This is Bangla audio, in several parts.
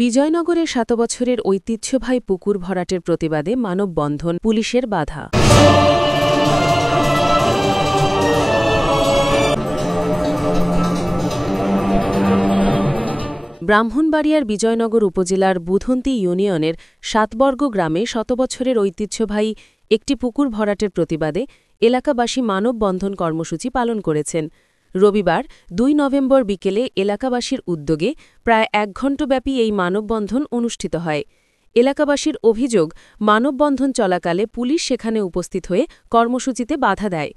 বিজয়নগরে ৭ বছরের ঐতিহ্যবাহী পুকুর ভরাটের প্রতিবাদে মানববন্ধন, পুলিশের বাধা। ব্রাহ্মণবাড়িয়ার বিজয়নগর উপজেলার বুধন্তি ইউনিয়নের সাতবর্গ গ্রামে ৭ বছরের ঐতিহ্যবাহী একটি পুকুর ভরাটের প্রতিবাদে এলাকাবাসী মানববন্ধন কর্মসূচি পালন করেছেন। রবিবার ২ নভেম্বর বিকেলে এলাকাবাসীর উদ্যোগে প্রায় ১ ঘণ্টাব্যাপী এই মানববন্ধন অনুষ্ঠিত হয়। এলাকাবাসীর অভিযোগ, মানববন্ধন চলাকালে পুলিশ সেখানে উপস্থিত হয়ে কর্মসূচিতে বাধা দেয়।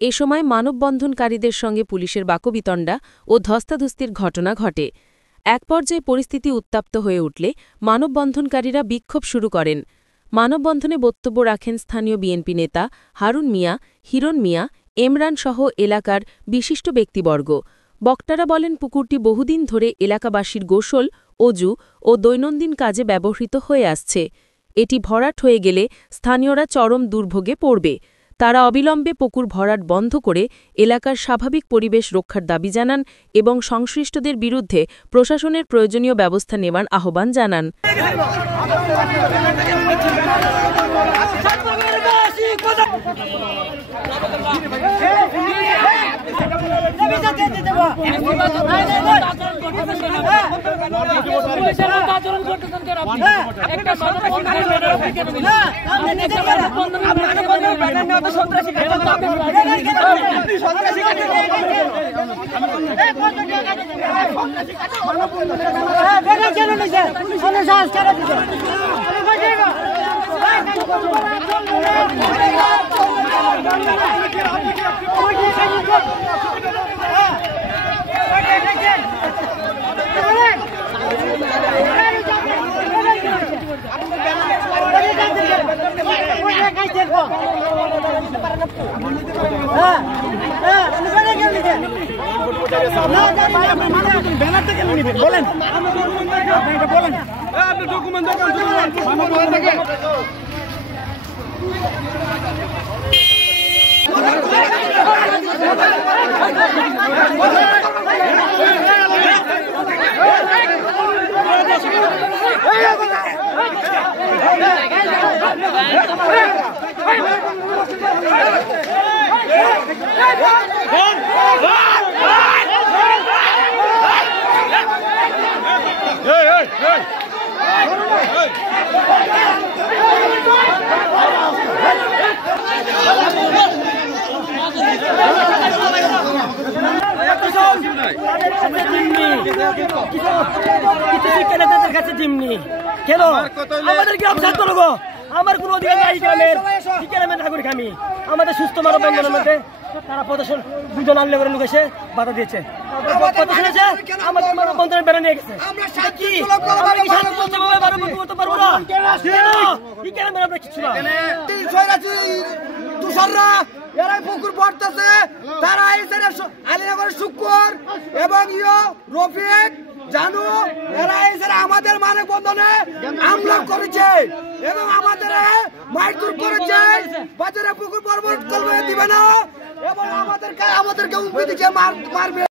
এ সময় মানববন্ধনকারীদের সঙ্গে পুলিশের বাকবিতণ্ডা ও ধস্তাধস্তির ঘটনা ঘটে। এক পর্যায়ে পরিস্থিতি উত্তপ্ত হয়ে উঠলে মানববন্ধনকারীরা বিক্ষোভ শুরু করেন। মানববন্ধনে বক্তব্য রাখেন স্থানীয় বিএনপি নেতা হারুন মিয়া, হিরণ মিয়া, এমরান সহ এলাকার বিশিষ্ট ব্যক্তিবর্গ। বক্তারা বলেন, পুকুরটি বহুদিন ধরে এলাকাবাসীর গোসল, অজু ও দৈনন্দিন কাজে ব্যবহৃত হয়ে আসছে। এটি ভরাট হয়ে গেলে স্থানীয়রা চরম দুর্ভোগে পড়বে। তারা অবিলম্বে পুকুর ভরাট বন্ধ করে এলাকার স্বাভাবিক পরিবেশ রক্ষার দাবি জানান এবং সংশ্লিষ্টদের বিরুদ্ধে প্রশাসনের প্রয়োজনীয় ব্যবস্থা নেওয়ার আহ্বান জানান। আমার কোন অধিকার নাই গ্রামের নাগরিক আমি। আমাদের সুস্থ মানববন্ধনের মধ্যে তারা প্রদর্শন দুজন আনলেবরের লোক এসে বাধা দিয়েছে, আমাদের মানববন্ধনের বেড়া নিয়ে গেছে। পুকুর পড়তেছে, তারা আলীনগরের শুক্র এবং রফিক জানু এরা এসে আমাদের মানববন্ধনে হামলা করেছে এবং আমাদের মারধর করেছে। বাজারে পুকুর পর্বত করবে দিবে না এবং আমাদেরকে হুমকি দিচ্ছে মারবে।